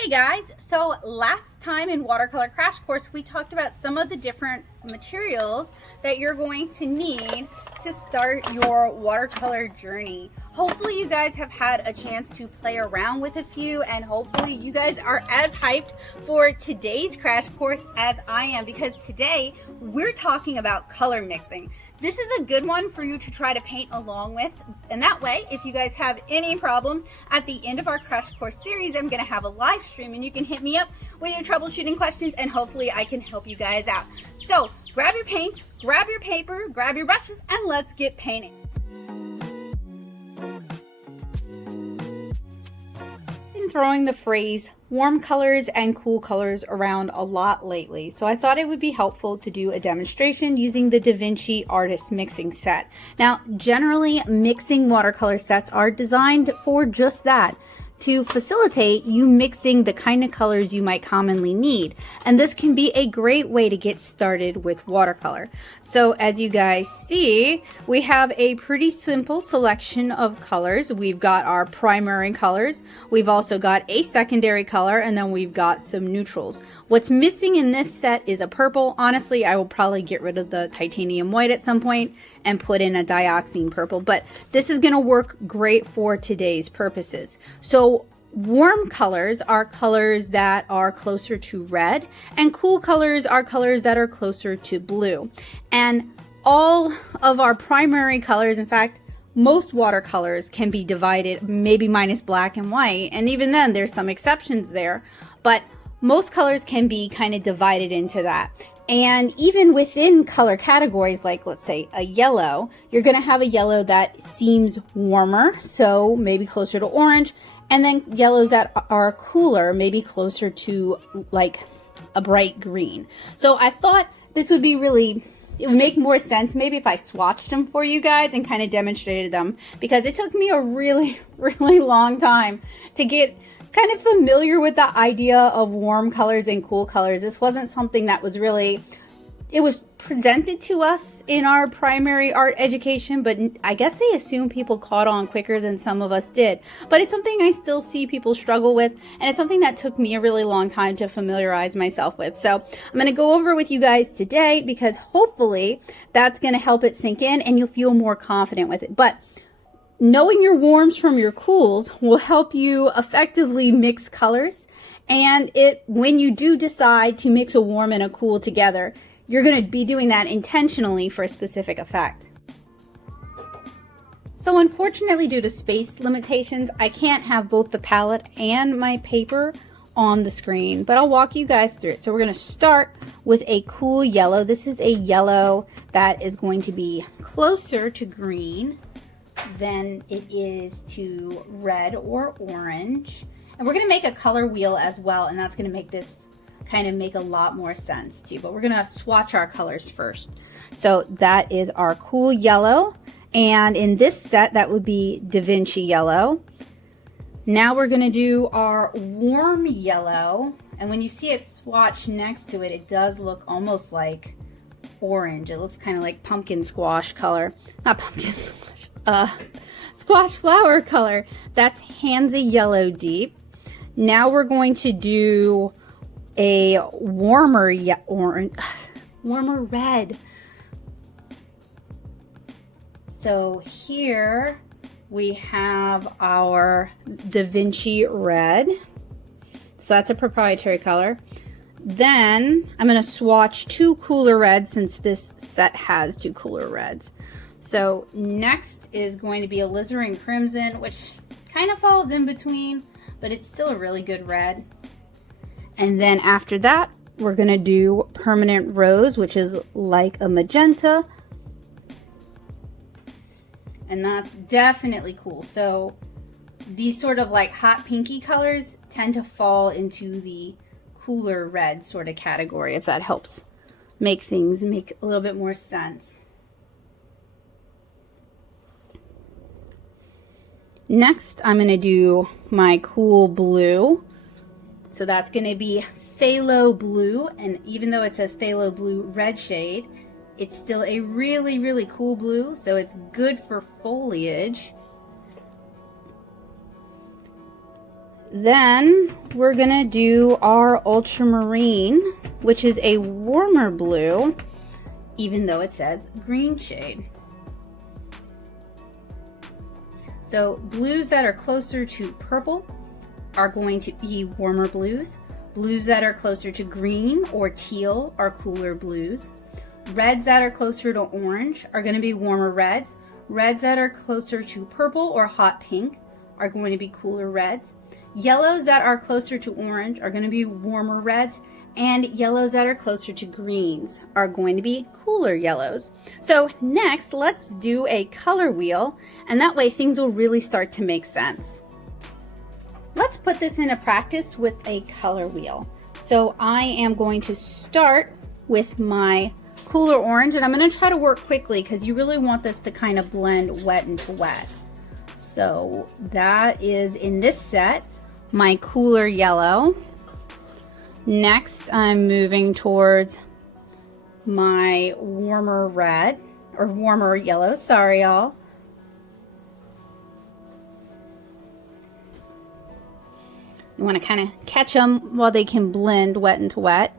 Hey guys, so last time in Watercolor Crash Course we talked about some of the different materials that you're going to need to start your watercolor journey. Hopefully you guys have had a chance to play around with a few, and hopefully you guys are as hyped for today's crash course as I am, because today we're talking about color mixing. This is a good one for you to try to paint along with, and that way if you guys have any problems at the end of our crash course series, I'm going to have a live stream and you can hit me up with your troubleshooting questions and hopefully I can help you guys out. So grab your paints, grab your paper, grab your brushes, and let's get painting. Throwing the phrase warm colors and cool colors around a lot lately, so I thought it would be helpful to do a demonstration using the Da Vinci Artist Mixing Set. Now, generally mixing watercolor sets are designed for just that, to facilitate you mixing the kind of colors you might commonly need, and this can be a great way to get started with watercolor. So as you guys see, we have a pretty simple selection of colors. We've got our primary colors, we've also got a secondary color, and then we've got some neutrals. What's missing in this set is a purple. Honestly, I will probably get rid of the titanium white at some point and put in a dioxine purple, but this is going to work great for today's purposes. So warm colors are colors that are closer to red, and cool colors are colors that are closer to blue. And all of our primary colors, in fact, most watercolors can be divided, maybe minus black and white, and even then there's some exceptions there, but most colors can be kind of divided into that. And even within color categories, like let's say a yellow, you're going to have a yellow that seems warmer, so maybe closer to orange, and then yellows that are cooler, maybe closer to like a bright green. So I thought this would be it would make more sense maybe if I swatched them for you guys and kind of demonstrated them, because it took me a really long time to get kind of familiar with the idea of warm colors and cool colors. This wasn't something that was really, it was presented to us in our primary art education, but I guess they assume people caught on quicker than some of us did. But it's something I still see people struggle with, and it's something that took me a really long time to familiarize myself with. So I'm going to go over with you guys today, because hopefully that's going to help it sink in and you'll feel more confident with it. But knowing your warms from your cools will help you effectively mix colors, and when you do decide to mix a warm and a cool together, you're going to be doing that intentionally for a specific effect. So unfortunately, due to space limitations, I can't have both the palette and my paper on the screen, but I'll walk you guys through it. So we're going to start with a cool yellow. This is a yellow that is going to be closer to green than it is to red or orange. And we're going to make a color wheel as well, and that's going to make this kind of make a lot more sense too. But we're going to swatch our colors first. So that is our cool yellow, and in this set that would be Da Vinci Yellow. Now we're going to do our warm yellow, and when you see it swatched next to it, it does look almost like orange. It looks kind of like pumpkin squash color. Not pumpkin squash, squash flower color. That's Hansa Yellow Deep. Now we're going to do a warmer red. So here we have our Da Vinci Red. So that's a proprietary color. Then I'm going to swatch two cooler reds, since this set has two cooler reds. So next is going to be Alizarin Crimson, which kind of falls in between, but it's still a really good red. And then after that, we're going to do Permanent Rose, which is like a magenta. And that's definitely cool. So these sort of like hot pinky colors tend to fall into the cooler red sort of category, if that helps make things make a little bit more sense. Next, I'm going to do my cool blue. So that's going to be Pthalo Blue, and even though it says Pthalo Blue red shade, it's still a really cool blue, so it's good for foliage. Then we're gonna do our ultramarine, which is a warmer blue, even though it says green shade. So blues that are closer to purple are going to be warmer blues. Blues that are closer to green or teal are cooler blues. Reds that are closer to orange are going to be warmer reds. Reds that are closer to purple or hot pink are going to be cooler reds. Yellows that are closer to orange are going to be warmer reds, and yellows that are closer to greens are going to be cooler yellows. So next, let's do a color wheel, and that way things will really start to make sense. Let's put this into practice with a color wheel. So I am going to start with my cooler orange, and I'm going to try to work quickly because you really want this to kind of blend wet into wet. So that is, in this set, my cooler yellow. Next, I'm moving towards my warmer red, or warmer yellow, sorry y'all. You want to kind of catch them while they can blend wet into wet.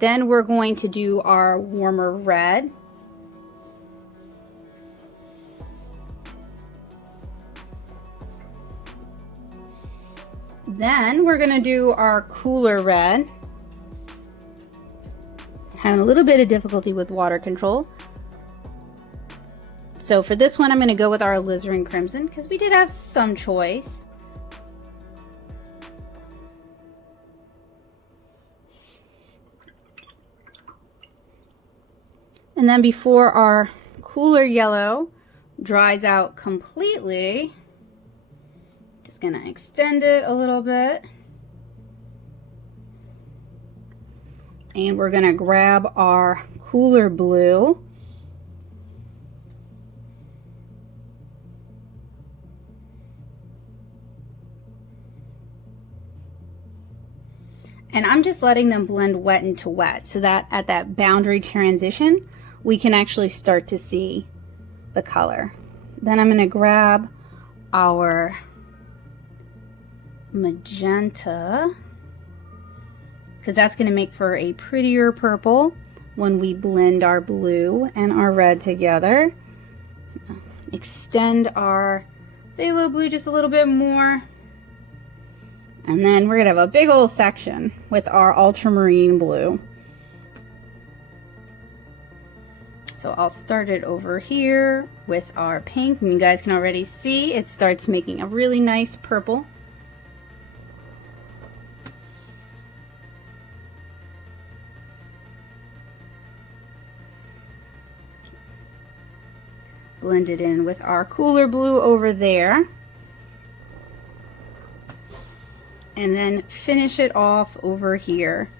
Then we're going to do our warmer red. Then we're going to do our cooler red. Having a little bit of difficulty with water control. So for this one, I'm going to go with our Alizarin Crimson because we did have some choice. And then before our cooler yellow dries out completely, just going to extend it a little bit. And we're going to grab our cooler blue. And I'm just letting them blend wet into wet so that at that boundary transition, we can actually start to see the color. Then I'm going to grab our magenta, because that's going to make for a prettier purple when we blend our blue and our red together. Extend our phthalo blue just a little bit more. And then we're going to have a big old section with our ultramarine blue. So I'll start it over here with our pink. And you guys can already see it starts making a really nice purple. Blend it in with our cooler blue over there. And then finish it off over here.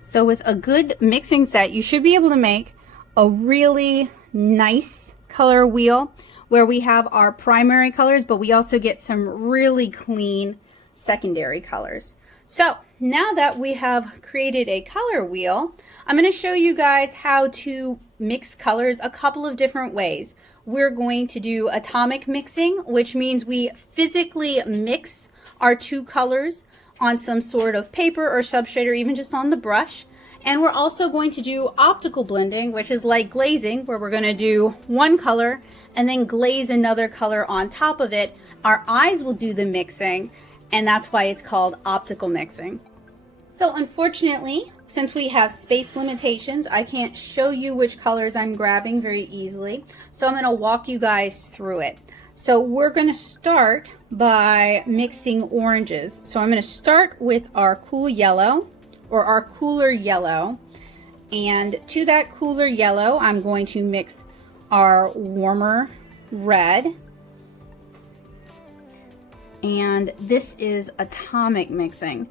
So with a good mixing set, you should be able to make a really nice color wheel where we have our primary colors, but we also get some really clean secondary colors. So now that we have created a color wheel, I'm going to show you guys how to mix colors a couple of different ways. We're going to do atomic mixing, which means we physically mix our two colors on some sort of paper or substrate or even just on the brush. And we're also going to do optical blending, which is like glazing, where we're going to do one color and then glaze another color on top of it. Our eyes will do the mixing, and that's why it's called optical mixing. So unfortunately, since we have space limitations, I can't show you which colors I'm grabbing very easily. So I'm going to walk you guys through it. So we're going to start by mixing oranges. So I'm going to start with our cool yellow, or our cooler yellow. And to that cooler yellow, I'm going to mix our warmer red. And this is atomic mixing.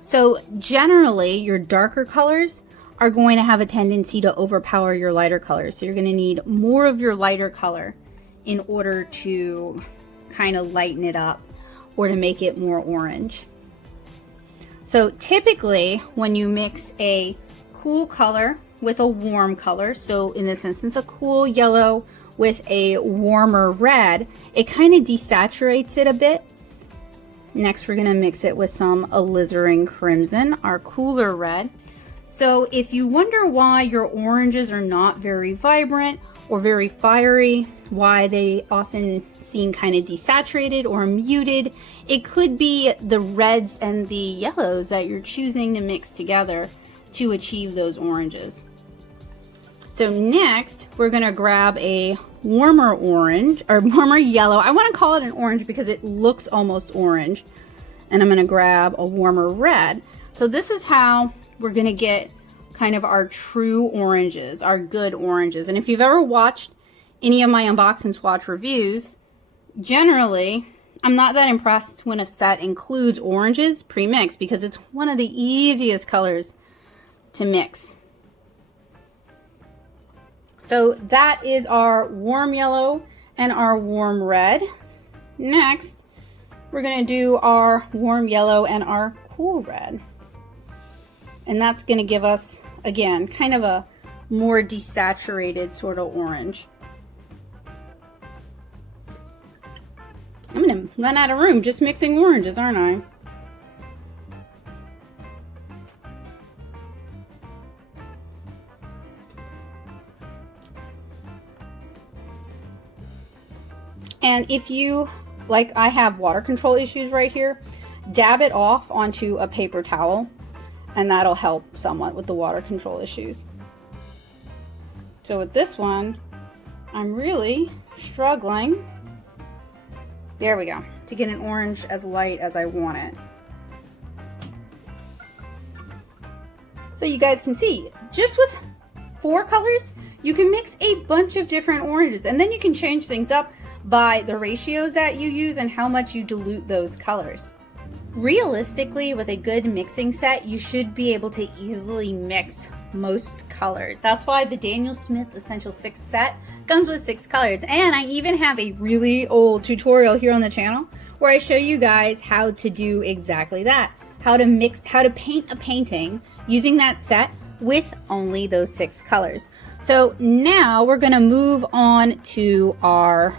So generally, your darker colors are going to have a tendency to overpower your lighter colors. So you're going to need more of your lighter color in order to kind of lighten it up or to make it more orange. So typically, when you mix a cool color with a warm color, so in this instance, a cool yellow with a warmer red, it kind of desaturates it a bit. Next, we're going to mix it with some Alizarin Crimson, our cooler red. So if you wonder why your oranges are not very vibrant or very fiery, why they often seem kind of desaturated or muted, it could be the reds and the yellows that you're choosing to mix together to achieve those oranges. So next, we're gonna grab a warmer orange, or warmer yellow. I wanna call it an orange because it looks almost orange. And I'm gonna grab a warmer red. So this is how we're gonna get kind of our true oranges, our good oranges. And if you've ever watched any of my unbox and swatch reviews, generally, I'm not that impressed when a set includes oranges pre-mixed because it's one of the easiest colors to mix. So that is our warm yellow and our warm red. Next, we're gonna do our warm yellow and our cool red. And that's gonna give us, again, kind of a more desaturated sort of orange. I'm gonna run out of room just mixing oranges, aren't I? And if you, like I have water control issues right here, dab it off onto a paper towel and that'll help somewhat with the water control issues. So with this one, I'm really struggling. There we go, to get an orange as light as I want it. So you guys can see, just with 4 colors, you can mix a bunch of different oranges, and then you can change things up by the ratios that you use and how much you dilute those colors. Realistically, with a good mixing set, you should be able to easily mix most colors. That's why the Daniel Smith Essential 6 set comes with 6 colors. And I even have a really old tutorial here on the channel where I show you guys how to do exactly that. How to paint a painting using that set with only those 6 colors. So now we're gonna move on to our,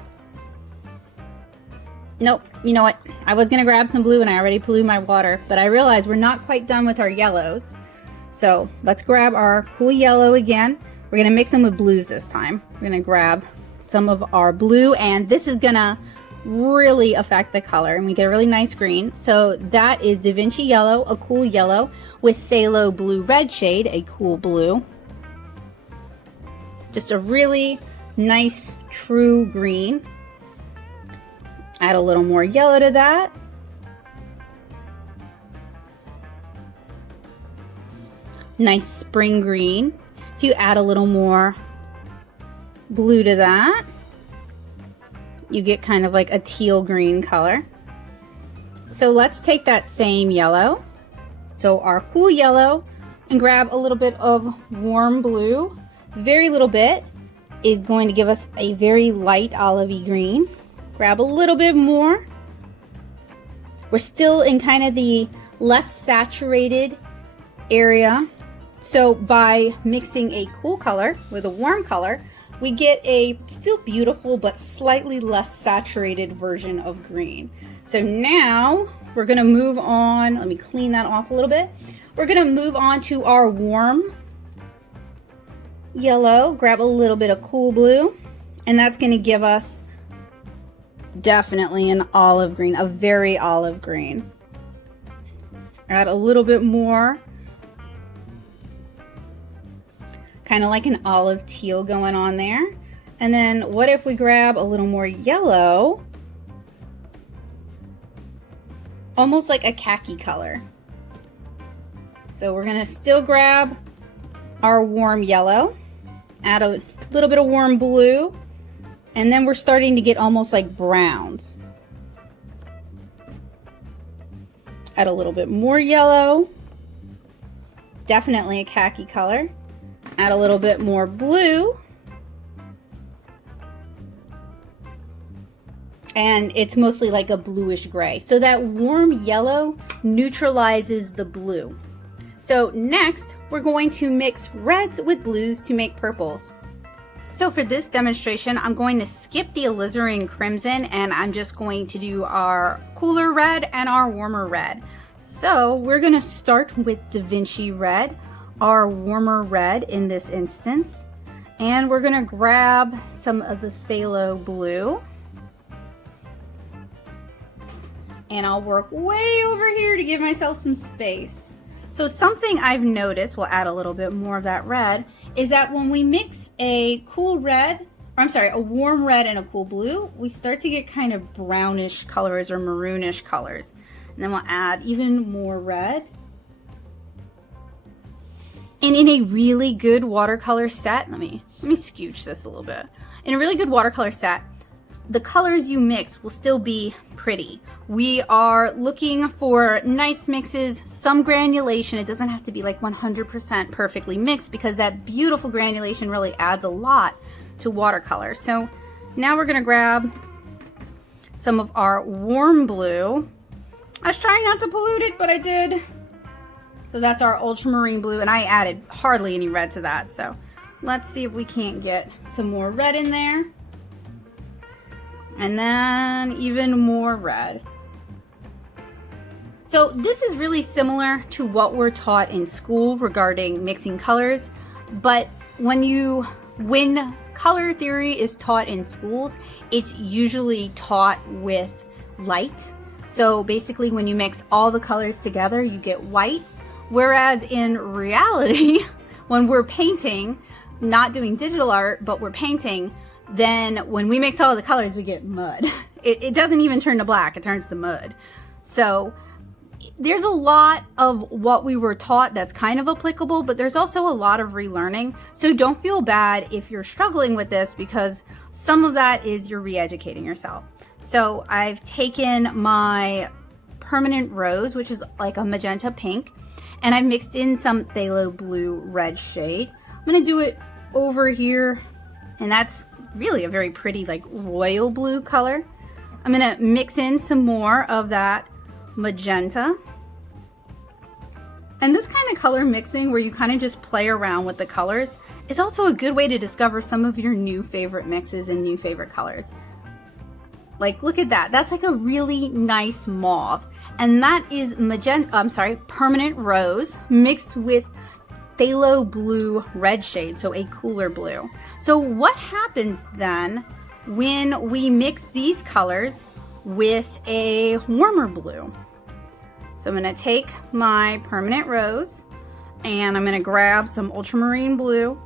nope, you know what? I was gonna grab some blue and I already blew my water, but I realized we're not quite done with our yellows. So let's grab our cool yellow again. We're gonna mix them with blues this time. We're gonna grab some of our blue, and this is gonna really affect the color, and we get a really nice green. So that is the Vinci Yellow, a cool yellow, with Pthalo Blue red shade, a cool blue. Just a really nice true green. Add a little more yellow to that. Nice spring green. If you add a little more blue to that, you get kind of like a teal green color. So let's take that same yellow, so our cool yellow, and grab a little bit of warm blue. Very little bit is going to give us a very light olivey green. Grab a little bit more. We're still in kind of the less saturated area. So by mixing a cool color with a warm color, we get a still beautiful but slightly less saturated version of green. So now we're gonna move on. Let me clean that off a little bit. We're gonna move on to our warm yellow. Grab a little bit of cool blue, and that's gonna give us definitely an olive green, a very olive green. Add a little bit more, kind of like an olive teal going on there. And then what if we grab a little more yellow, almost like a khaki color. So we're gonna still grab our warm yellow, add a little bit of warm blue, and then we're starting to get almost like browns. Add a little bit more yellow, definitely a khaki color. Add a little bit more blue, and it's mostly like a bluish gray. So that warm yellow neutralizes the blue. So next, we're going to mix reds with blues to make purples. So for this demonstration, I'm going to skip the Alizarin Crimson and I'm just going to do our cooler red and our warmer red. So we're going to start with Vinci Red, our warmer red in this instance. And we're going to grab some of the Pthalo Blue. And I'll work way over here to give myself some space. So something I've noticed, we'll add a little bit more of that red, is that when we mix a cool red, or I'm sorry, a warm red and a cool blue, we start to get kind of brownish colors or maroonish colors. And then we'll add even more red. And in a really good watercolor set, let me scooch this a little bit. In a really good watercolor set, the colors you mix will still be pretty. We are looking for nice mixes, some granulation. It doesn't have to be like 100% perfectly mixed because that beautiful granulation really adds a lot to watercolor. So now we're gonna grab some of our warm blue. I was trying not to pollute it, but I did. So that's our ultramarine blue, and I added hardly any red to that. So let's see if we can't get some more red in there. And then even more red. So this is really similar to what we're taught in school regarding mixing colors, but when color theory is taught in schools, it's usually taught with light. So basically when you mix all the colors together, you get white, whereas in reality, when we're painting, not doing digital art, but we're painting, then when we mix all the colors, we get mud. It doesn't even turn to black, it turns to mud. So there's a lot of what we were taught that's kind of applicable, but there's also a lot of relearning. So don't feel bad if you're struggling with this, because some of that is you're re-educating yourself. So I've taken my permanent rose, which is like a magenta pink, and I've mixed in some Pthalo Blue red shade. I'm gonna do it over here, and that's really a very pretty like royal blue color. I'm gonna mix in some more of that magenta. And this kind of color mixing where you kind of just play around with the colors is also a good way to discover some of your new favorite mixes and new favorite colors. Like, look at that. That's like a really nice mauve. And that is permanent rose mixed with Pthalo Blue red shade, so a cooler blue. So what happens then when we mix these colors with a warmer blue? So I'm gonna take my permanent rose and I'm gonna grab some ultramarine blue,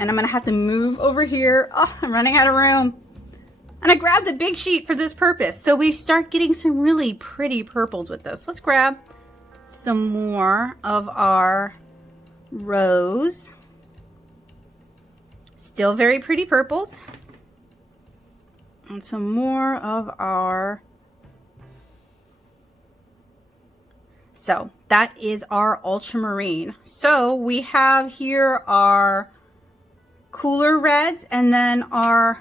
and I'm gonna have to move over here. Oh, I'm running out of room. And I grabbed a big sheet for this purpose. So we start getting some really pretty purples with this. Let's grab some more of our rose. Still very pretty purples. And some more of our... So that is our ultramarine. So we have here our cooler reds and then our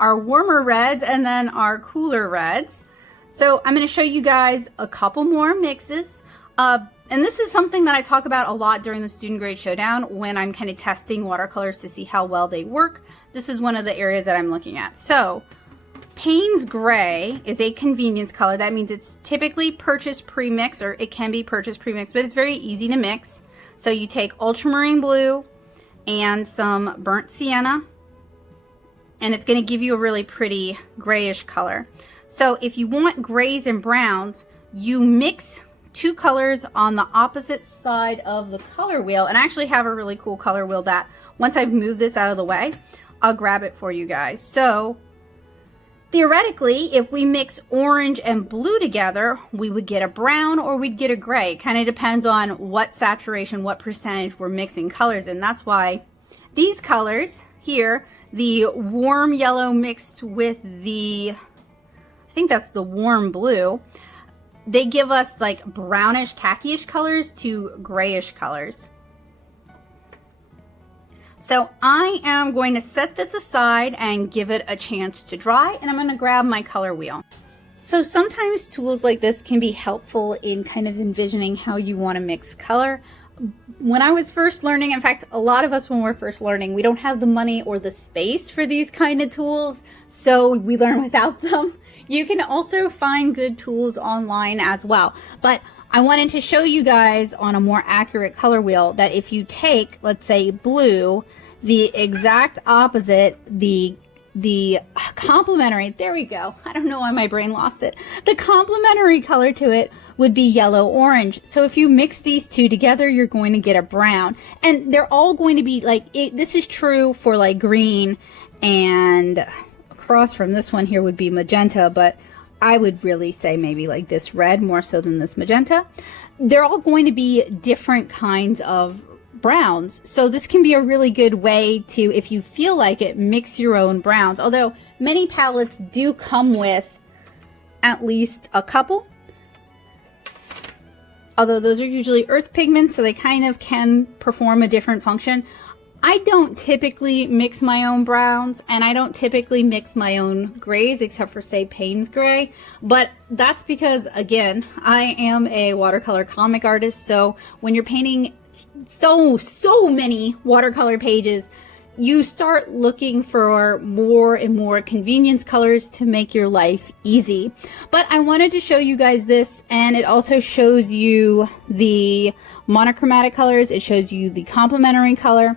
warmer reds and then our cooler reds. So I'm going to show you guys a couple more mixes. And this is something that I talk about a lot during the Student Grade Showdown when I'm kind of testing watercolors to see how well they work. This is one of the areas that I'm looking at. So Payne's Gray is a convenience color. That means it's typically purchased pre-mix, or it can be purchased pre-mix, but it's very easy to mix. So you take ultramarine blue and some burnt sienna, and it's going to give you a really pretty grayish color. So if you want grays and browns, you mix two colors on the opposite side of the color wheel. And I actually have a really cool color wheel that once I've moved this out of the way, I'll grab it for you guys. So theoretically, if we mix orange and blue together, we would get a brown or we'd get a gray. Kind of depends on what saturation, what percentage we're mixing colors in. That's why these colors here, the warm yellow mixed with the, I think that's the warm blue, they give us like brownish, khaki-ish colors to grayish colors. So I am going to set this aside and give it a chance to dry, and I'm going to grab my color wheel. So sometimes tools like this can be helpful in kind of envisioning how you want to mix color. when I was first learning, in fact, a lot of us when we're first learning, we don't have the money or the space for these kind of tools, so we learn without them. You can also find good tools online as well. But I wanted to show you guys on a more accurate color wheel that if you take, let's say, blue, the exact opposite, the complementary, there we go. I don't know why my brain lost it. The complementary color to it would be yellow orange. So if you mix these two together, you're going to get a brown. And they're all going to be like, this is true for like green, and across from this one here would be magenta, but I would really say maybe like this red more so than this magenta. They're all going to be different kinds of browns. So this can be a really good way to, if you feel like it, mix your own browns. Although many palettes do come with at least a couple. Although those are usually earth pigments, so they kind of can perform a different function. I don't typically mix my own browns, and I don't typically mix my own grays, except for, say, Payne's gray. But that's because, again, I am a watercolor comic artist, so when you're painting so many watercolor pages, you start looking for more and more convenience colors to make your life easy. But I wanted to show you guys this, and it also shows you the monochromatic colors. It shows you the complementary color.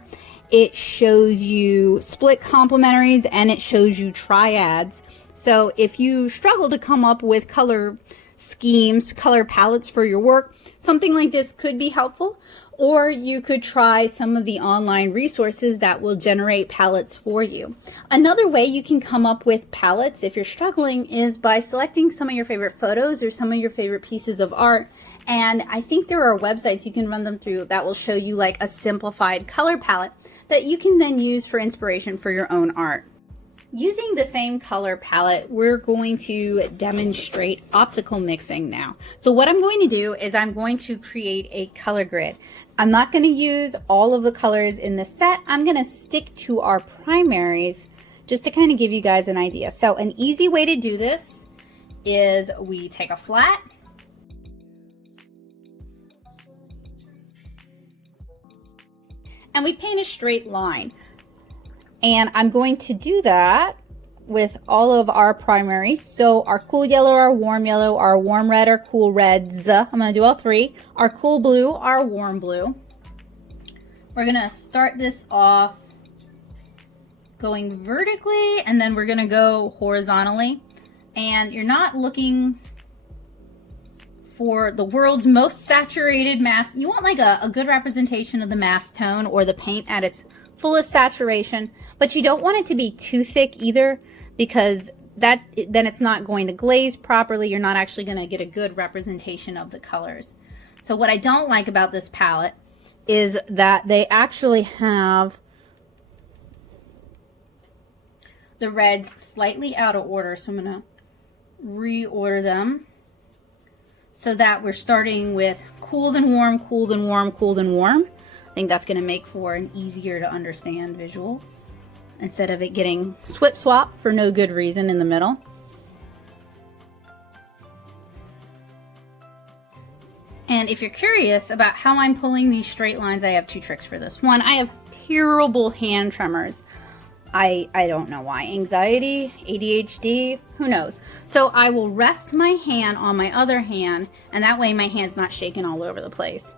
It shows you split complementaries, and it shows you triads. So if you struggle to come up with color schemes, color palettes for your work, something like this could be helpful. Or you could try some of the online resources that will generate palettes for you. Another way you can come up with palettes if you're struggling is by selecting some of your favorite photos or some of your favorite pieces of art. And I think there are websites you can run them through that will show you like a simplified color palette that you can then use for inspiration for your own art. Using the same color palette, we're going to demonstrate optical mixing now. So what I'm going to do is I'm going to create a color grid. I'm not going to use all of the colors in this set. I'm going to stick to our primaries just to kind of give you guys an idea. So an easy way to do this is we take a flat, and we paint a straight line. And I'm going to do that with all of our primaries. So our cool yellow, our warm red, our cool reds. I'm going to do all three. Our cool blue, our warm blue. We're going to start this off going vertically, and then we're going to go horizontally. And you're not looking for the world's most saturated mass. You want like a good representation of the mass tone or the paint at its fullest saturation, but you don't want it to be too thick either, because then it's not going to glaze properly. You're not actually going to get a good representation of the colors. So what I don't like about this palette is that they actually have the reds slightly out of order. So I'm going to reorder them so that we're starting with cool then warm, cool then warm, cool then warm. I think that's going to make for an easier to understand visual instead of it getting swip swap for no good reason in the middle. And if you're curious about how I'm pulling these straight lines, I have two tricks for this. One, I have terrible hand tremors. I don't know why. Anxiety, ADHD, who knows? So I will rest my hand on my other hand, and that way my hand's not shaking all over the place.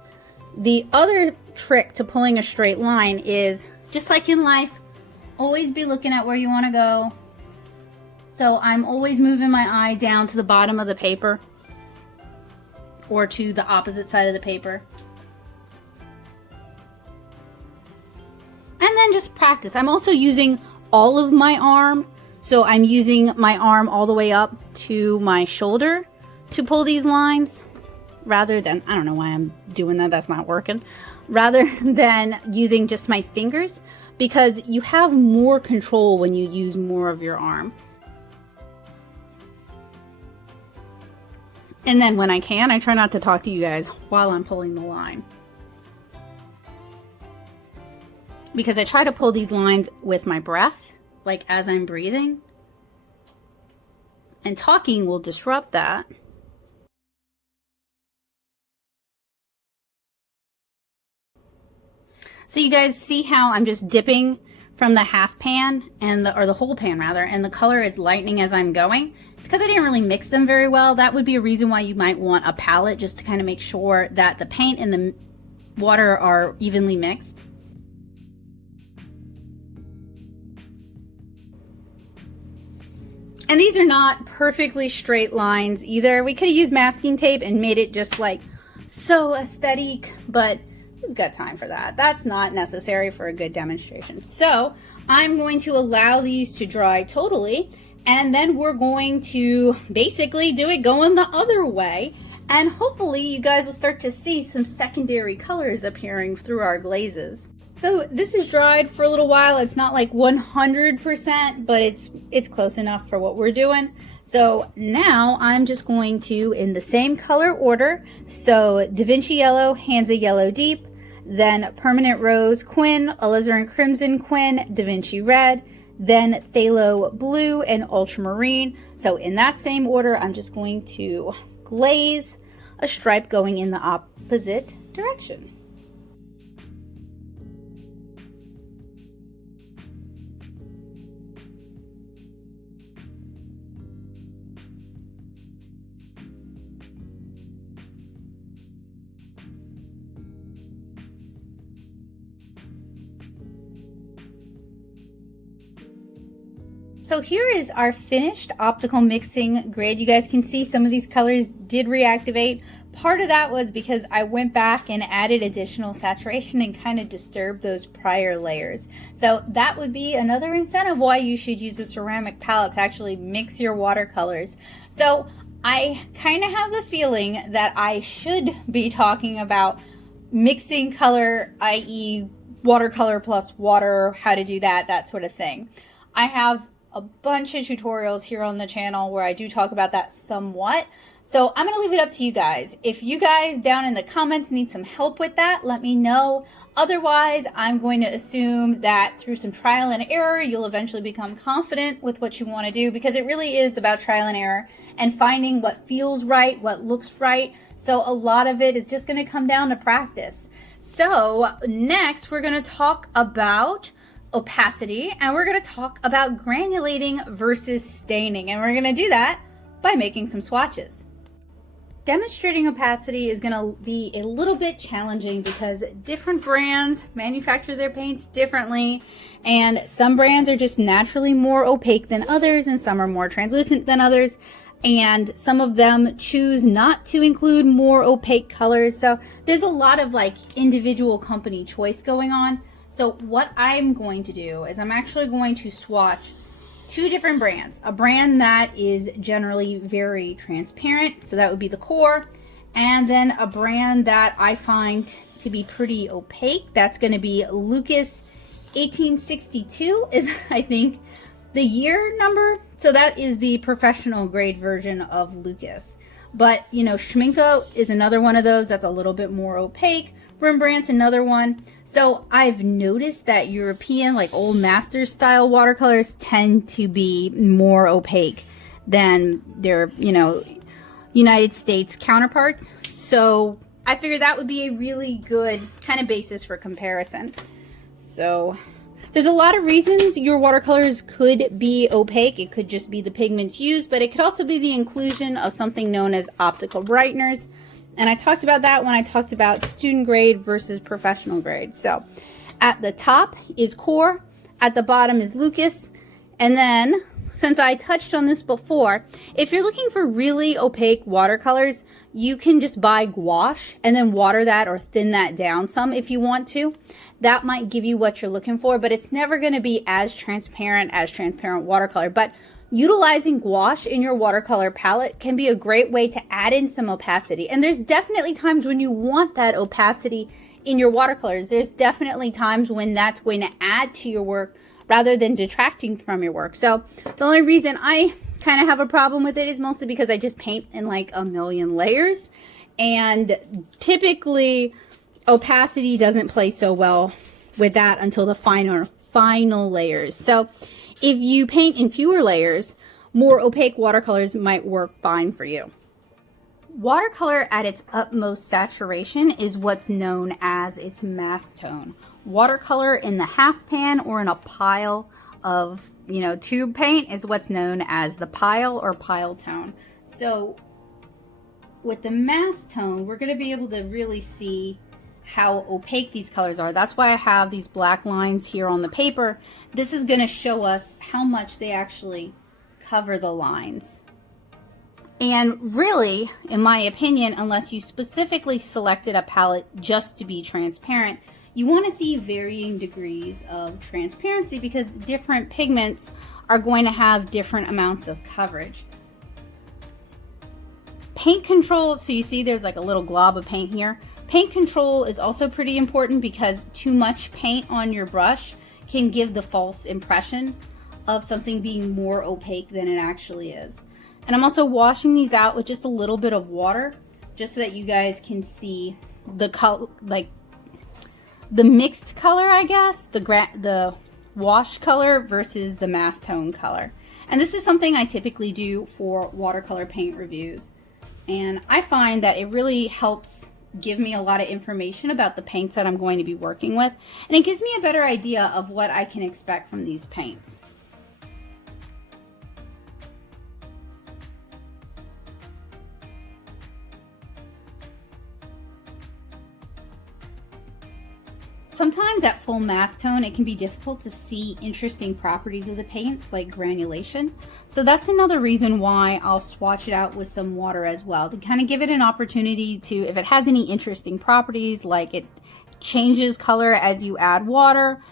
The other trick to pulling a straight line is, just like in life, always be looking at where you want to go. So I'm always moving my eye down to the bottom of the paper or to the opposite side of the paper. And then just practice. I'm also using all of my arm. So I'm using my arm all the way up to my shoulder to pull these lines, rather than, I don't know why I'm doing that, that's not working, rather than using just my fingers, because you have more control when you use more of your arm. And then when I can, I try not to talk to you guys while I'm pulling the line, because I try to pull these lines with my breath, like as I'm breathing, and talking will disrupt that. So you guys see how I'm just dipping from the half pan or the whole pan rather, and the color is lightening as I'm going. It's because I didn't really mix them very well. That would be a reason why you might want a palette, just to kind of make sure that the paint and the water are evenly mixed. And these are not perfectly straight lines either. We could have used masking tape and made it just like so aesthetic, but who's got time for that? That's not necessary for a good demonstration. So I'm going to allow these to dry totally, and then we're going to basically do it going the other way. And hopefully you guys will start to see some secondary colors appearing through our glazes. So this is dried for a little while. It's not like 100%, but it's close enough for what we're doing. So now I'm just going to, in the same color order, so Vinci Yellow, Hansa Yellow Deep, then Permanent Rose Quin, Alizarin Crimson Quin, Vinci Red, then Pthalo Blue and Ultramarine. So in that same order, I'm just going to glaze a stripe going in the opposite direction. So here is our finished optical mixing grid. You guys can see some of these colors did reactivate. Part of that was because I went back and added additional saturation and kind of disturbed those prior layers. So that would be another incentive why you should use a ceramic palette to actually mix your watercolors. So I kind of have the feeling that I should be talking about mixing color, i.e. watercolor plus water, how to do that, that sort of thing. I have a bunch of tutorials here on the channel where I do talk about that somewhat. So I'm going to leave it up to you guys. If you guys down in the comments need some help with that, let me know. Otherwise, I'm going to assume that through some trial and error, you'll eventually become confident with what you want to do, because it really is about trial and error and finding what feels right, what looks right. So a lot of it is just going to come down to practice. So next, we're going to talk about opacity, and we're going to talk about granulating versus staining, and we're going to do that by making some swatches. Demonstrating opacity is going to be a little bit challenging because different brands manufacture their paints differently, and some brands are just naturally more opaque than others, and some are more translucent than others, and some of them choose not to include more opaque colors. So there's a lot of like individual company choice going on. So what I'm going to do is I'm actually going to swatch two different brands. A brand that is generally very transparent, so that would be the core, and then a brand that I find to be pretty opaque. That's going to be Lukas 1862 is, I think, the year number. So that is the professional grade version of Lukas. But, you know, Schminko is another one of those that's a little bit more opaque. Rembrandt's another one. So I've noticed that European, like old master style watercolors tend to be more opaque than their, you know, United States counterparts. So I figured that would be a really good kind of basis for comparison. So there's a lot of reasons your watercolors could be opaque. It could just be the pigments used, but it could also be the inclusion of something known as optical brighteners. And I talked about that when I talked about student grade versus professional grade. So at the top is core, at the bottom is Lukas, and then since I touched on this before, if you're looking for really opaque watercolors, you can just buy gouache and then water that or thin that down some if you want to. That might give you what you're looking for, but it's never going to be as transparent watercolor. But utilizing gouache in your watercolor palette can be a great way to add in some opacity. And there's definitely times when you want that opacity in your watercolors. There's definitely times when that's going to add to your work rather than detracting from your work. So the only reason I kind of have a problem with it is mostly because I just paint in like a million layers. And typically opacity doesn't play so well with that until the final layers. So if you paint in fewer layers, more opaque watercolors might work fine for you. Watercolor at its utmost saturation is what's known as its mass tone. Watercolor in the half pan or in a pile of, tube paint is what's known as the pile or pile tone. So with the mass tone, we're going to be able to really see how opaque these colors are. That's why I have these black lines here on the paper. This is going to show us how much they actually cover the lines. And really, in my opinion, unless you specifically selected a palette just to be transparent, you want to see varying degrees of transparency because different pigments are going to have different amounts of coverage. Paint control, so you see there's like a little glob of paint here. Paint control is also pretty important because too much paint on your brush can give the false impression of something being more opaque than it actually is. And I'm also washing these out with just a little bit of water, just so that you guys can see the color, like the mixed color, I guess, the wash color versus the mass tone color. And this is something I typically do for watercolor paint reviews. And I find that it really helps give me a lot of information about the paints that I'm going to be working with. And it gives me a better idea of what I can expect from these paints. Sometimes at full mass tone, it can be difficult to see interesting properties of the paints like granulation. So that's another reason why I'll swatch it out with some water as well, to kind of give it an opportunity to, if it has any interesting properties, like it changes color as you add water,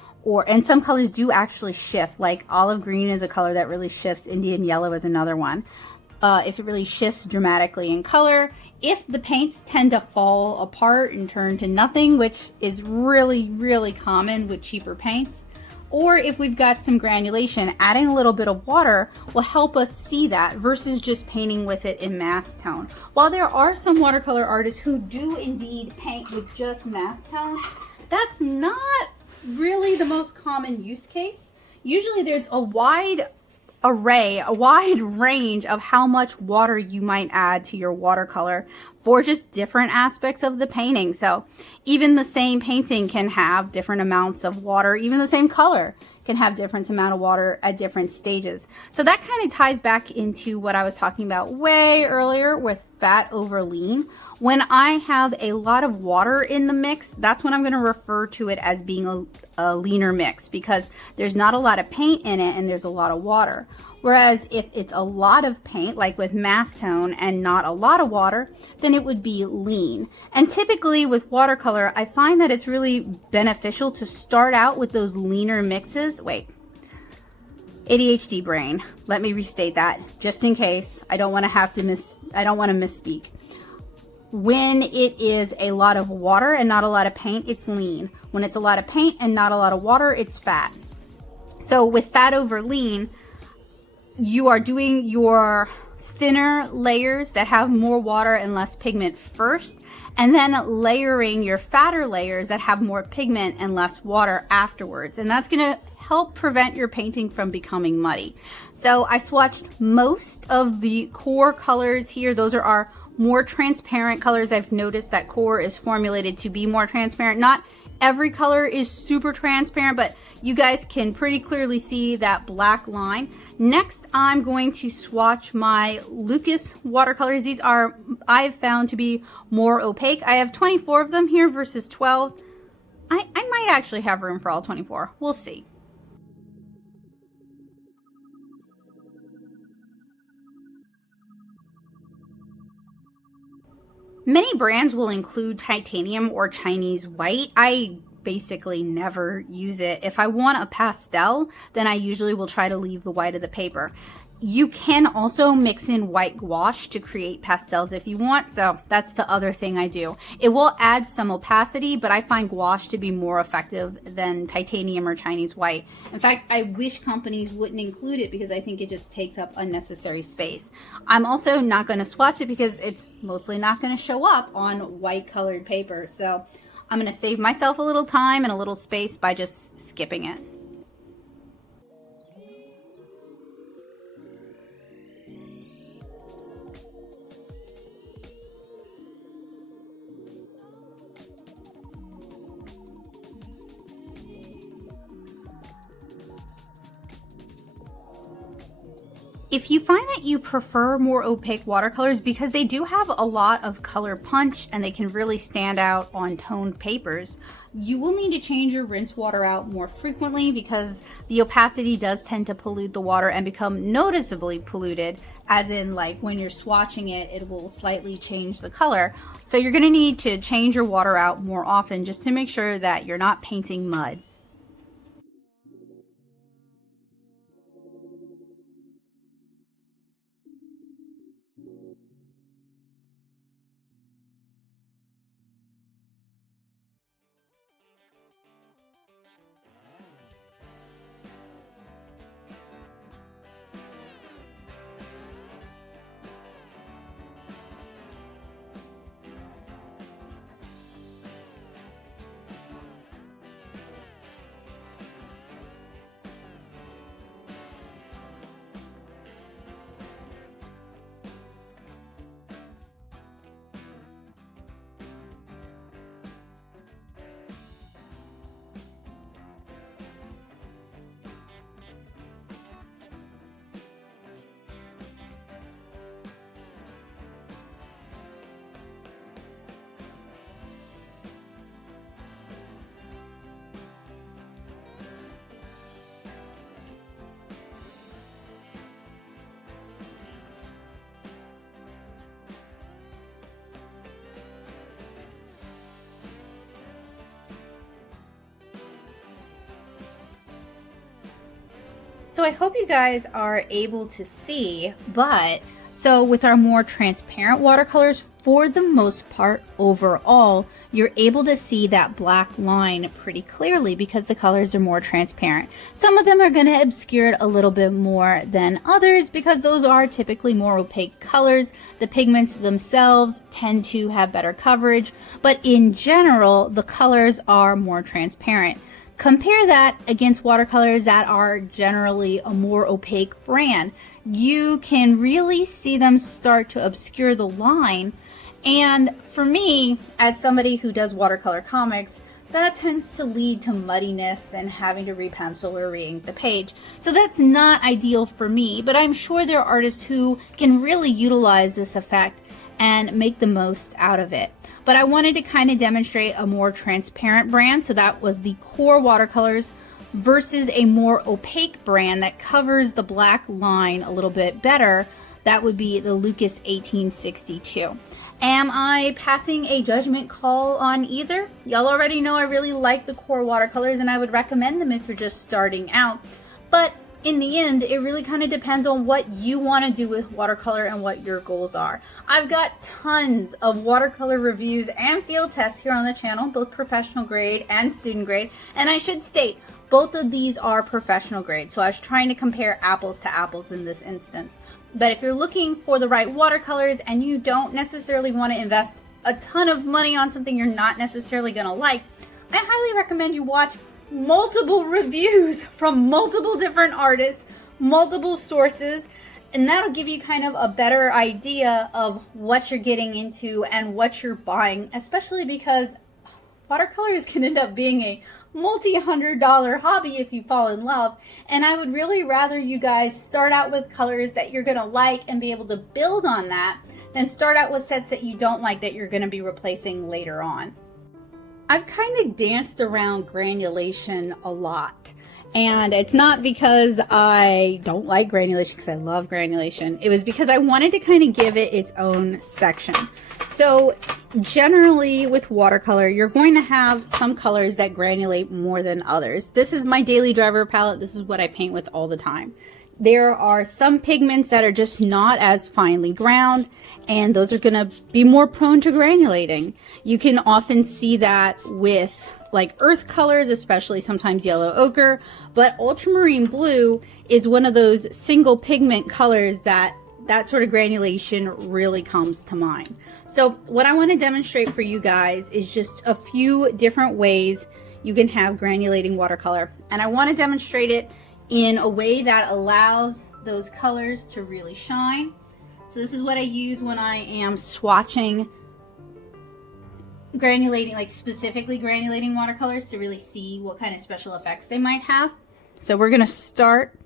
and some colors do actually shift, like olive green is a color that really shifts, Indian yellow is another one. If it really shifts dramatically in color, if the paints tend to fall apart and turn to nothing, which is really, really common with cheaper paints, or if we've got some granulation, adding a little bit of water will help us see that versus just painting with it in mass tone. While there are some watercolor artists who do indeed paint with just mass tone, that's not really the most common use case. Usually there's a wide range of how much water you might add to your watercolor for just different aspects of the painting. So even the same painting can have different amounts of water. Even the same color can have different amount of water at different stages. So that kind of ties back into what I was talking about way earlier with fat over lean. When I have a lot of water in the mix, that's when I'm going to refer to it as being a leaner mix, because there's not a lot of paint in it and there's a lot of water. Whereas if it's a lot of paint, like with mass tone, and not a lot of water, then it would be lean. And typically with watercolor, I find that it's really beneficial to start out with those leaner mixes. Wait, ADHD brain. Let me restate that just in case. I don't want to misspeak. When it is a lot of water and not a lot of paint, it's lean. When it's a lot of paint and not a lot of water, it's fat. So with fat over lean, you are doing your thinner layers that have more water and less pigment first, and then layering your fatter layers that have more pigment and less water afterwards. And that's going to help prevent your painting from becoming muddy. So I swatched most of the core colors here. Those are our more transparent colors. I've noticed that core is formulated to be more transparent. Not every color is super transparent, but you guys can pretty clearly see that black line. Next, I'm going to swatch my Lukas watercolors. These are, I've found to be more opaque. I have 24 of them here versus 12. I might actually have room for all 24. We'll see. Many brands will include titanium or Chinese white. I basically never use it. If I want a pastel, then I usually will try to leave the white of the paper. You can also mix in white gouache to create pastels if you want, so that's the other thing I do. It will add some opacity, but I find gouache to be more effective than titanium or Chinese white. In fact, I wish companies wouldn't include it because I think it just takes up unnecessary space. I'm also not going to swatch it because it's mostly not going to show up on white colored paper, so I'm going to save myself a little time and a little space by just skipping it. If you find that you prefer more opaque watercolors, because they do have a lot of color punch and they can really stand out on toned papers, you will need to change your rinse water out more frequently, because the opacity does tend to pollute the water and become noticeably polluted, as in like when you're swatching it, it will slightly change the color. So you're going to need to change your water out more often just to make sure that you're not painting mud. So I hope you guys are able to see, but so with our more transparent watercolors, for the most part, overall, you're able to see that black line pretty clearly because the colors are more transparent. Some of them are going to obscure it a little bit more than others because those are typically more opaque colors. The pigments themselves tend to have better coverage, but in general, the colors are more transparent. Compare that against watercolors that are generally a more opaque brand. You can really see them start to obscure the line. And for me, as somebody who does watercolor comics, that tends to lead to muddiness and having to repencil or re-ink the page. So that's not ideal for me, but I'm sure there are artists who can really utilize this effect and make the most out of it. But I wanted to kind of demonstrate a more transparent brand, so that was the core watercolors versus a more opaque brand that covers the black line a little bit better. That would be the Lukas 1862. Am I passing a judgment call on either? Y'all already know I really like the core watercolors and I would recommend them if you're just starting out. But in the end, it really kind of depends on what you want to do with watercolor and what your goals are. I've got tons of watercolor reviews and field tests here on the channel, both professional grade and student grade. And I should state, both of these are professional grade. So I was trying to compare apples to apples in this instance. But if you're looking for the right watercolors and you don't necessarily want to invest a ton of money on something you're not necessarily going to like, I highly recommend you watch multiple reviews from multiple different artists, multiple sources, and that'll give you kind of a better idea of what you're getting into and what you're buying, especially because watercolors can end up being a multi-$100 hobby if you fall in love. And I would really rather you guys start out with colors that you're gonna like and be able to build on that than start out with sets that you don't like that you're gonna be replacing later on. I've kind of danced around granulation a lot, and it's not because I don't like granulation, because I love granulation. It was because I wanted to kind of give it its own section. So generally with watercolor, you're going to have some colors that granulate more than others. This is my daily driver palette. This is what I paint with all the time. There are some pigments that are just not as finely ground, and those are going to be more prone to granulating. You can often see that with like earth colors, especially sometimes yellow ochre, but ultramarine blue is one of those single pigment colors that sort of granulation really comes to mind. So what I want to demonstrate for you guys is just a few different ways you can have granulating watercolor, and I want to demonstrate it in a way that allows those colors to really shine. So this is what I use when I am swatching granulating, like specifically granulating watercolors, to really see what kind of special effects they might have. So we're going to start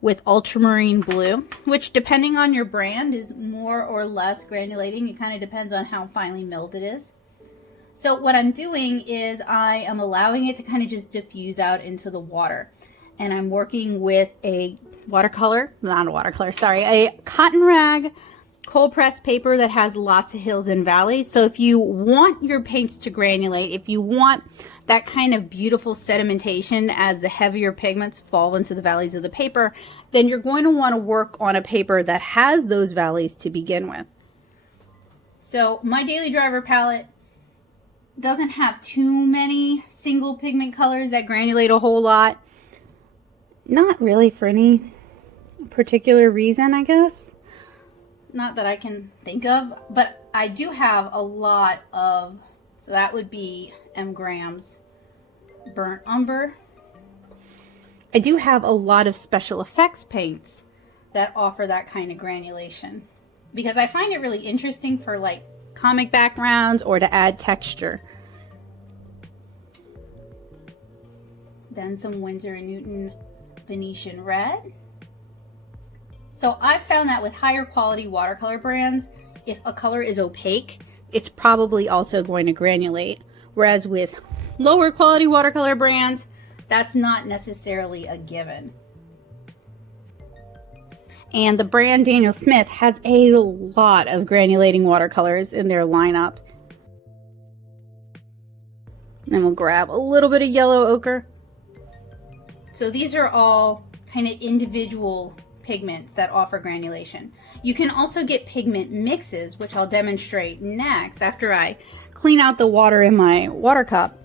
with Ultramarine Blue, which depending on your brand is more or less granulating. It kind of depends on how finely milled it is. So what I'm doing is I am allowing it to kind of just diffuse out into the water. And I'm working with a watercolor, not a watercolor, sorry, a cotton rag cold pressed paper that has lots of hills and valleys. So if you want your paints to granulate, if you want that kind of beautiful sedimentation as the heavier pigments fall into the valleys of the paper, then you're going to want to work on a paper that has those valleys to begin with. So my Daily Driver palette doesn't have too many single pigment colors that granulate a whole lot. Not really for any particular reason, I guess. Not that I can think of, but I do have a lot of, so that would be M. Graham's Burnt Umber. I do have a lot of special effects paints that offer that kind of granulation because I find it really interesting for like comic backgrounds or to add texture. Then some Winsor & Newton Venetian Red. So I've found that with higher quality watercolor brands, if a color is opaque, it's probably also going to granulate. Whereas with lower quality watercolor brands, that's not necessarily a given. And the brand Daniel Smith has a lot of granulating watercolors in their lineup. And then we'll grab a little bit of yellow ochre. So these are all kind of individual pigments that offer granulation. You can also get pigment mixes, which I'll demonstrate next after I clean out the water in my water cup,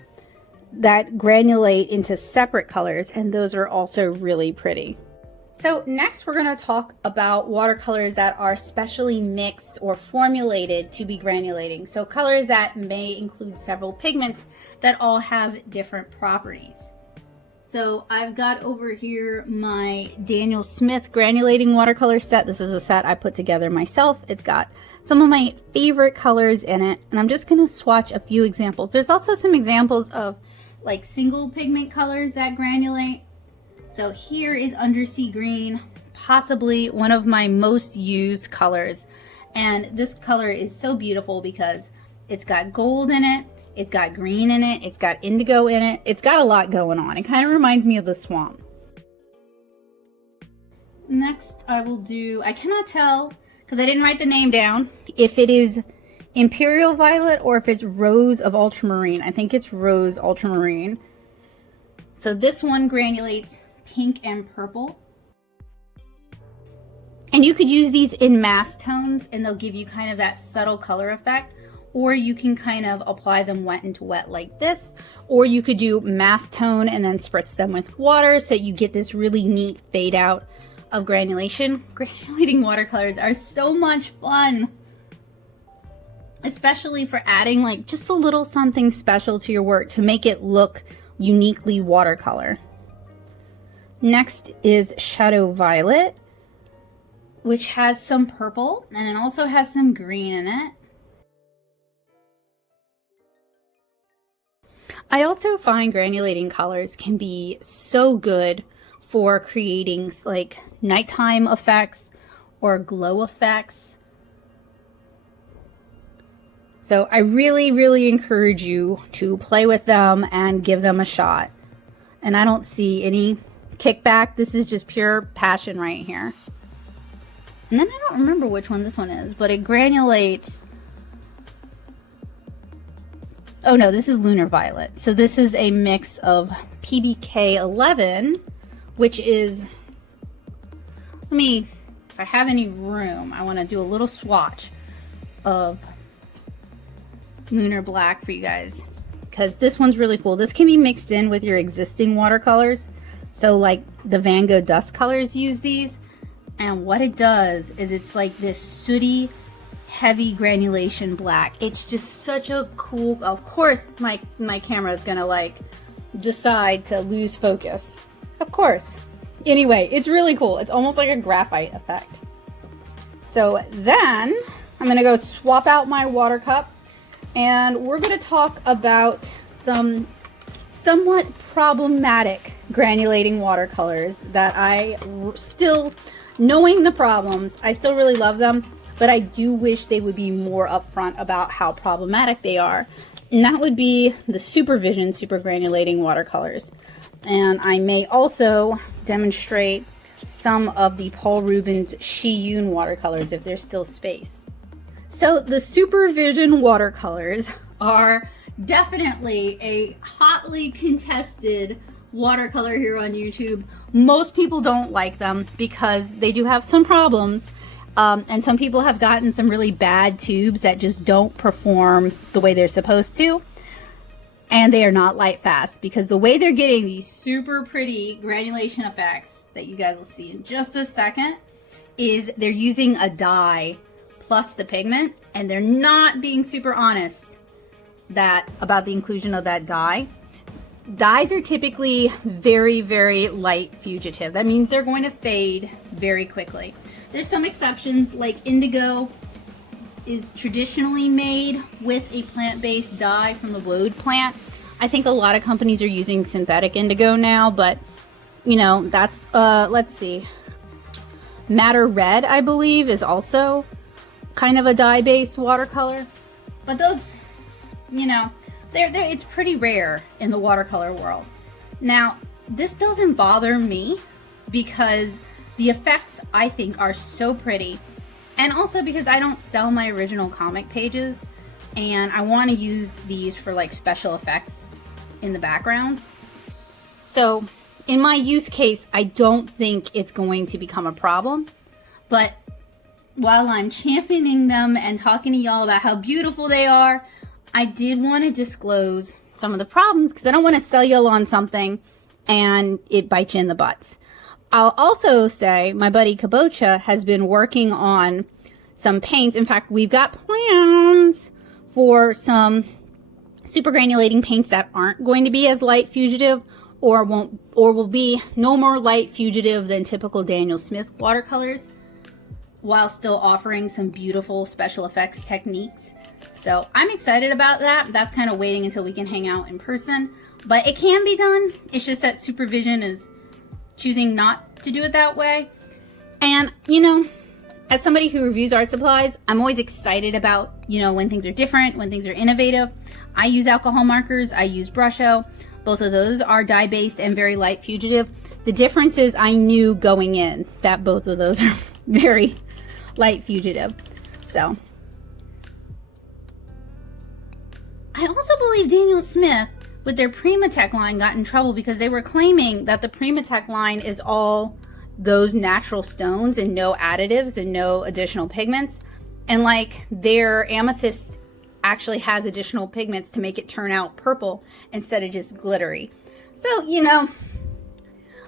that granulate into separate colors, and those are also really pretty. So next we're going to talk about watercolors that are specially mixed or formulated to be granulating. So colors that may include several pigments that all have different properties. So I've got over here my Daniel Smith granulating watercolor set. This is a set I put together myself. It's got some of my favorite colors in it, and I'm just going to swatch a few examples. There's also some examples of like single pigment colors that granulate. So here is Undersea Green, possibly one of my most used colors. And this color is so beautiful because it's got gold in it, it's got green in it, it's got indigo in it. It's got a lot going on. It kind of reminds me of the swamp. Next I will do, I cannot tell because I didn't write the name down, if it is Imperial Violet or if it's Rose of Ultramarine. I think it's Rose Ultramarine. So this one granulates pink and purple. And you could use these in mass tones and they'll give you kind of that subtle color effect. Or you can kind of apply them wet into wet like this. Or you could do mass tone and then spritz them with water so that you get this really neat fade out of granulation. Granulating watercolors are so much fun, especially for adding like just a little something special to your work to make it look uniquely watercolor. Next is Shadow Violet, which has some purple and it also has some green in it. I also find granulating colors can be so good for creating like nighttime effects or glow effects. So I really, really encourage you to play with them and give them a shot. And I don't see any kickback. This is just pure passion right here. And then I don't remember which one this one is, but it granulates. Oh no, this is Lunar Violet. So this is a mix of PBK 11, which is, if I have any room, I want to do a little swatch of Lunar Black for you guys, because this one's really cool. This can be mixed in with your existing watercolors. So like the Van Gogh dust colors use these, and what it does is it's like this sooty, heavy granulation black. It's just such a cool, of course my camera is gonna like decide to lose focus, of course. Anyway, it's really cool. It's almost like a graphite effect. So then I'm gonna go swap out my water cup and we're gonna talk about some somewhat problematic granulating watercolors that I still, knowing the problems, I still really love them, but I do wish they would be more upfront about how problematic they are. And that would be the Supervision super granulating watercolors. And I may also demonstrate some of the Paul Rubens Shiyun watercolors if there's still space. So the Supervision watercolors are definitely a hotly contested watercolor here on YouTube. Most people don't like them because they do have some problems. And some people have gotten some really bad tubes that just don't perform the way they're supposed to. And they are not light fast, because the way they're getting these super pretty granulation effects that you guys will see in just a second is they're using a dye plus the pigment, and they're not being super honest about the inclusion of that dye. Dyes are typically very, very light fugitive. That means they're going to fade very quickly. There's some exceptions, like indigo is traditionally made with a plant-based dye from the woad plant. I think a lot of companies are using synthetic indigo now, but you know, that's let's see. Madder Red, I believe, is also kind of a dye-based watercolor. But those, you know, it's pretty rare in the watercolor world. Now, this doesn't bother me because the effects, I think, are so pretty. And also because I don't sell my original comic pages, and I want to use these for like special effects in the backgrounds. So in my use case, I don't think it's going to become a problem. But while I'm championing them and talking to y'all about how beautiful they are, I did want to disclose some of the problems because I don't want to sell y'all on something and it bites you in the butts. I'll also say my buddy Kabocha has been working on some paints. In fact, we've got plans for some super granulating paints that aren't going to be as light fugitive or will be no more light fugitive than typical Daniel Smith watercolors, while still offering some beautiful special effects techniques. So I'm excited about that. That's kind of waiting until we can hang out in person, but it can be done. It's just that Supervision is choosing not to do it that way. And you know, as somebody who reviews art supplies, I'm always excited about, you know, when things are different, when things are innovative. I use alcohol markers, I use Brusho. Both of those are dye-based and very light fugitive. The difference is I knew going in that both of those are very light fugitive. So I also believe Daniel Smith with their Primatech line got in trouble because they were claiming that the Primatech line is all those natural stones and no additives and no additional pigments. And like their amethyst actually has additional pigments to make it turn out purple instead of just glittery. So, you know,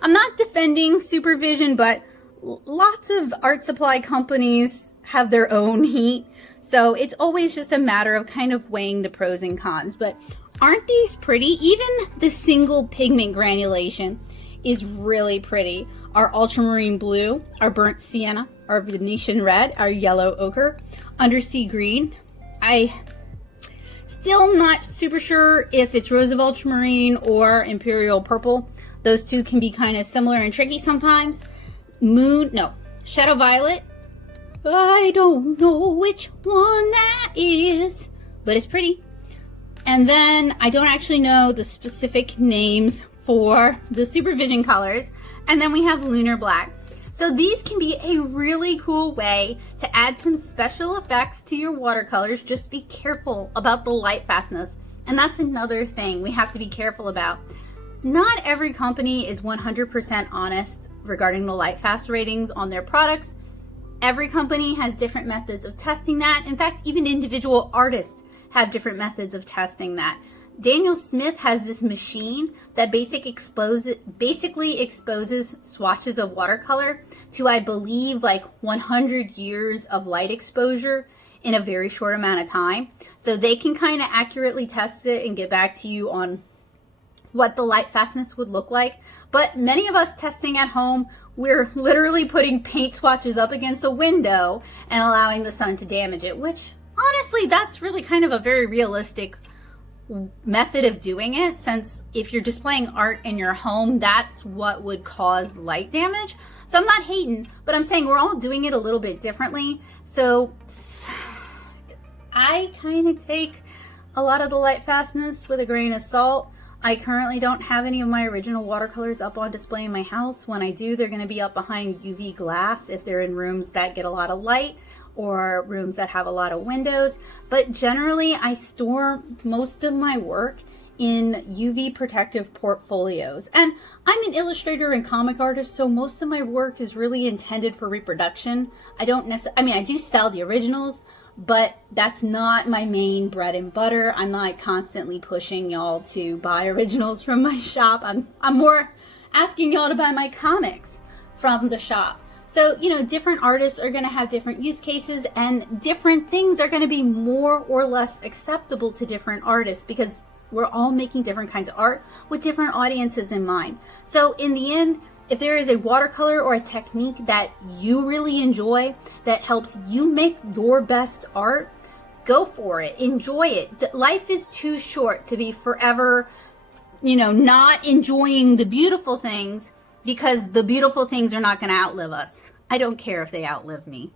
I'm not defending Supervision, but lots of art supply companies have their own heat. So it's always just a matter of kind of weighing the pros and cons. But aren't these pretty? Even the single pigment granulation is really pretty. Our Ultramarine Blue, our Burnt Sienna, our Venetian Red, our Yellow Ochre, Undersea Green. I still not super sure if it's Rose of Ultramarine or Imperial Purple. Those two can be kind of similar and tricky sometimes. Shadow Violet. I don't know which one that is, but it's pretty. And then I don't actually know the specific names for the Supervision colors. And then we have Lunar Black. So these can be a really cool way to add some special effects to your watercolors. Just be careful about the light fastness. And that's another thing we have to be careful about. Not every company is 100% honest regarding the light fast ratings on their products. Every company has different methods of testing that. In fact, even individual artists have different methods of testing that. Daniel Smith has this machine that basically exposes swatches of watercolor to, I believe, like 100 years of light exposure in a very short amount of time. So they can kind of accurately test it and get back to you on what the light fastness would look like. But many of us testing at home, we're literally putting paint swatches up against a window and allowing the sun to damage it, which honestly, that's really kind of a very realistic method of doing it, since if you're displaying art in your home, that's what would cause light damage. So I'm not hating, but I'm saying we're all doing it a little bit differently. So I kind of take a lot of the Lightfastness with a grain of salt. I currently don't have any of my original watercolors up on display in my house. When I do, they're going to be up behind UV glass if they're in rooms that get a lot of light or rooms that have a lot of windows. But generally, I store most of my work in UV protective portfolios. And I'm an illustrator and comic artist, so most of my work is really intended for reproduction. I do sell the originals, but that's not my main bread and butter. I'm not constantly pushing y'all to buy originals from my shop. I'm more asking y'all to buy my comics from the shop. So, you know, different artists are going to have different use cases, and different things are going to be more or less acceptable to different artists, because we're all making different kinds of art with different audiences in mind. So in the end, if there is a watercolor or a technique that you really enjoy that helps you make your best art, go for it. Enjoy it. Life is too short to be forever, you know, not enjoying the beautiful things, because the beautiful things are not going to outlive us. I don't care if they outlive me.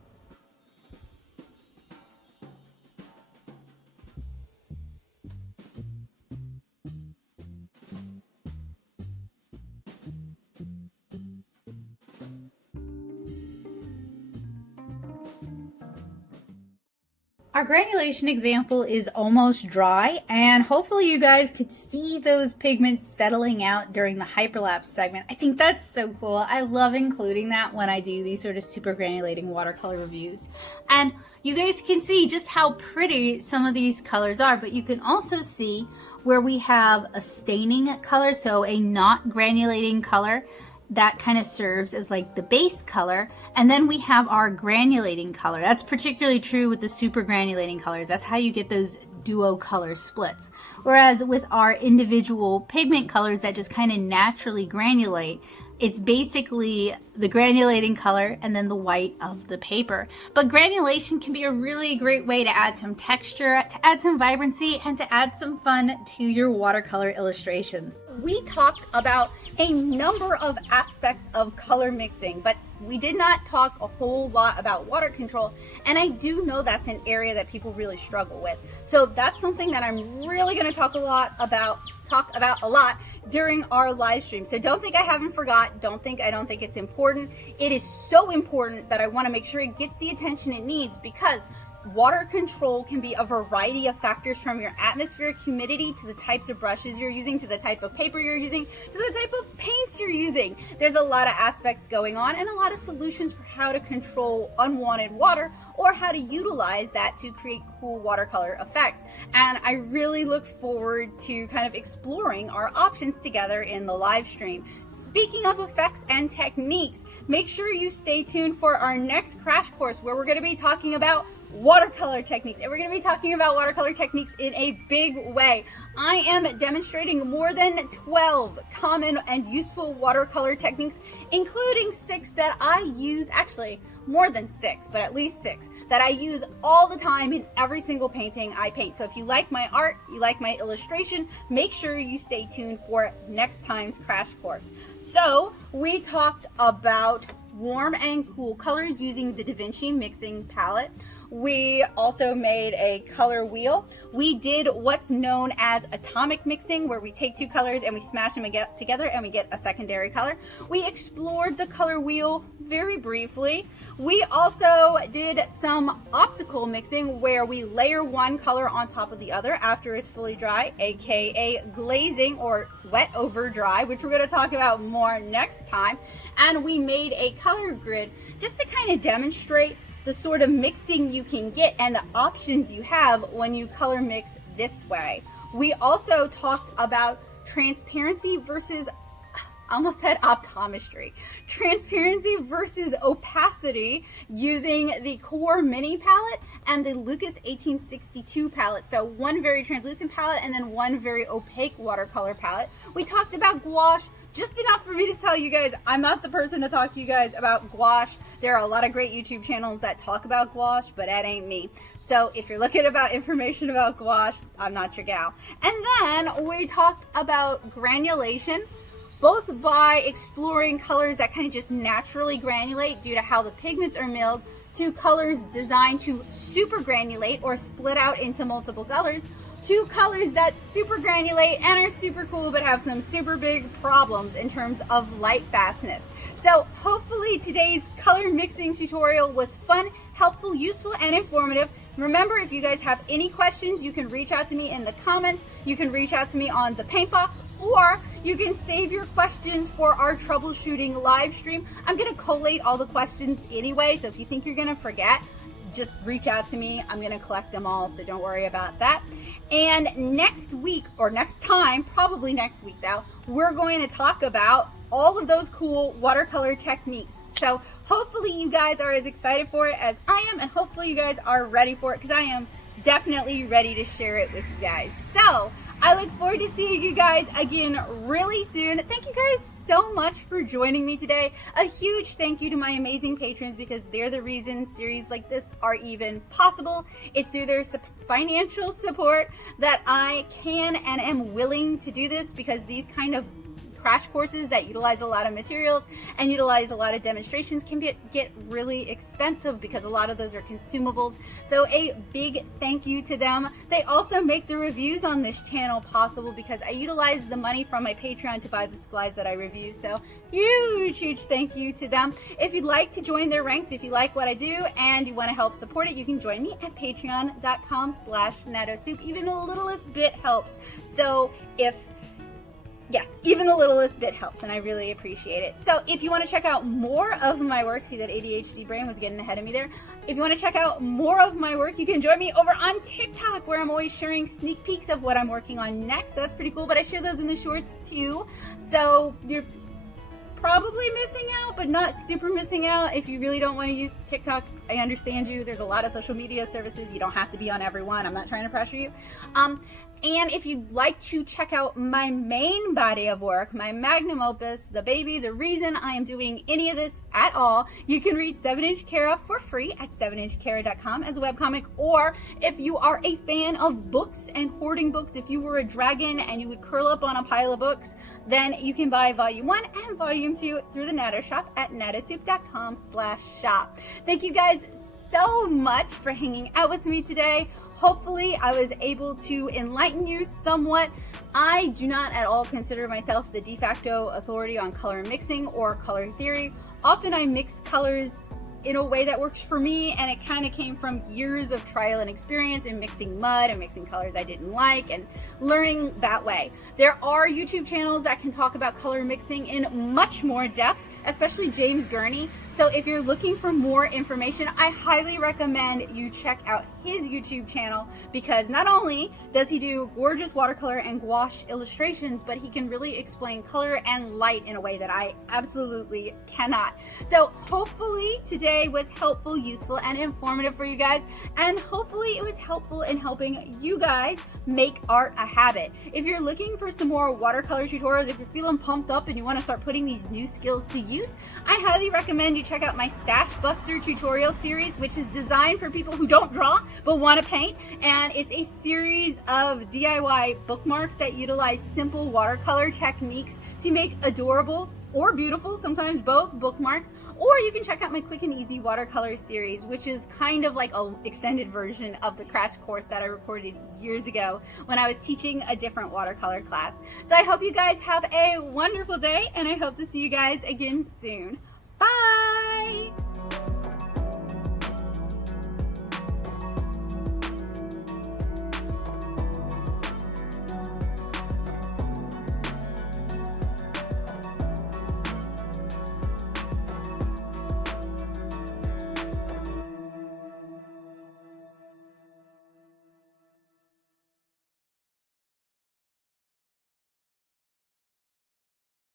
Our granulation example is almost dry, and hopefully you guys could see those pigments settling out during the hyperlapse segment. I think that's so cool. I love including that when I do these sort of super granulating watercolor reviews. And you guys can see just how pretty some of these colors are, but you can also see where we have a staining color, so a not granulating color that kind of serves as like the base color, and then we have our granulating color. That's particularly true with the super granulating colors. That's how you get those duo color splits. Whereas with our individual pigment colors that just kind of naturally granulate, it's basically the granulating color and then the white of the paper. But granulation can be a really great way to add some texture, to add some vibrancy, and to add some fun to your watercolor illustrations. We talked about a number of aspects of color mixing, but we did not talk a whole lot about water control, and I do know that's an area that people really struggle with. So that's something that I'm really going to talk about a lot during our live stream. So don't think I haven't forgot. I don't think it's important. It is so important that I want to make sure it gets the attention it needs, because water control can be a variety of factors, from your atmospheric humidity to the types of brushes you're using, to the type of paper you're using, to the type of paints you're using. There's a lot of aspects going on and a lot of solutions for how to control unwanted water, or how to utilize that to create cool watercolor effects. And I really look forward to kind of exploring our options together in the live stream. Speaking of effects and techniques, make sure you stay tuned for our next crash course, where we're going to be talking about watercolor techniques, and we're going to be talking about watercolor techniques in a big way. I am demonstrating more than 12 common and useful watercolor techniques, including 6 that I use, actually more than 6, but at least 6 that I use all the time in every single painting I paint. So if you like my art, you like my illustration, make sure you stay tuned for next time's crash course. So we talked about warm and cool colors using the Da Vinci mixing palette. We also made a color wheel. We did what's known as atomic mixing, where we take 2 colors and we smash them together and we get a secondary color. We explored the color wheel very briefly. We also did some optical mixing, where we layer one color on top of the other after it's fully dry, aka glazing or wet over dry, which we're going to talk about more next time. And we made a color grid just to kind of demonstrate the sort of mixing you can get and the options you have when you color mix this way. We also talked about transparency versus almost said optometry. Transparency versus opacity using the Core Mini palette and the Lukas 1862 palette. So one very translucent palette and then one very opaque watercolor palette. We talked about gouache, just enough for me to tell you guys I'm not the person to talk to you guys about gouache. There are a lot of great YouTube channels that talk about gouache, but that ain't me. So if you're looking about information about gouache, I'm not your gal. And then we talked about granulation, both by exploring colors that kind of just naturally granulate due to how the pigments are milled, to colors designed to super granulate or split out into multiple colors, to colors that super granulate and are super cool but have some super big problems in terms of light fastness. So hopefully today's color mixing tutorial was fun, helpful, useful, and informative. Remember, if you guys have any questions, you can reach out to me in the comments, you can reach out to me on the paint box, or you can save your questions for our troubleshooting live stream. I'm gonna collate all the questions anyway, so if you think you're gonna forget, just reach out to me. I'm gonna collect them all, so don't worry about that. And next week, or next time, probably next week though, we're going to talk about all of those cool watercolor techniques. So hopefully you guys are as excited for it as I am, and hopefully you guys are ready for it, because I am definitely ready to share it with you guys. So I look forward to seeing you guys again really soon. Thank you guys so much for joining me today. A huge thank you to my amazing patrons, because they're the reason series like this are even possible. It's through their financial support that I can and am willing to do this, because these kind of crash courses that utilize a lot of materials and utilize a lot of demonstrations can get really expensive, because a lot of those are consumables. So a big thank you to them. They also make the reviews on this channel possible, because I utilize the money from my Patreon to buy the supplies that I review. So huge thank you to them. If you'd like to join their ranks, if you like what I do and you want to help support it, you can join me at patreon.com/natosoup. Even the littlest bit helps. So yes, even the littlest bit helps, and I really appreciate it. So if you want to check out more of my work, see that ADHD brain was getting ahead of me there. If you want to check out more of my work, you can join me over on TikTok, where I'm always sharing sneak peeks of what I'm working on next. So that's pretty cool, but I share those in the shorts too. So you're probably missing out, but not super missing out. If you really don't want to use TikTok, I understand you. There's a lot of social media services. You don't have to be on every one. I'm not trying to pressure you. And if you'd like to check out my main body of work, my magnum opus, the baby, the reason I am doing any of this at all, you can read 7-Inch Kara for free at 7inchkara.com as a webcomic. Or if you are a fan of books and hoarding books, if you were a dragon and you would curl up on a pile of books, then you can buy Volume 1 and Volume 2 through the Nato Shop at natosoup.com/shop. Thank you guys so much for hanging out with me today. Hopefully I was able to enlighten you somewhat. I do not at all consider myself the de facto authority on color mixing or color theory. Often I mix colors in a way that works for me, and it kind of came from years of trial and experience in mixing mud and mixing colors I didn't like and learning that way. There are YouTube channels that can talk about color mixing in much more depth, especially James Gurney. So if you're looking for more information, I highly recommend you check out his YouTube channel, because not only does he do gorgeous watercolor and gouache illustrations, but he can really explain color and light in a way that I absolutely cannot. So hopefully today was helpful, useful, and informative for you guys, and hopefully it was helpful in helping you guys make art a habit. If you're looking for some more watercolor tutorials, if you're feeling pumped up and you want to start putting these new skills to use, I highly recommend you check out my Stash Buster tutorial series, which is designed for people who don't draw but want to paint. And it's a series of DIY bookmarks that utilize simple watercolor techniques to make adorable or beautiful, sometimes both, bookmarks. Or you can check out my Quick and Easy watercolor series, which is kind of like an extended version of the crash course that I recorded years ago when I was teaching a different watercolor class. So I hope you guys have a wonderful day, and I hope to see you guys again soon. Bye!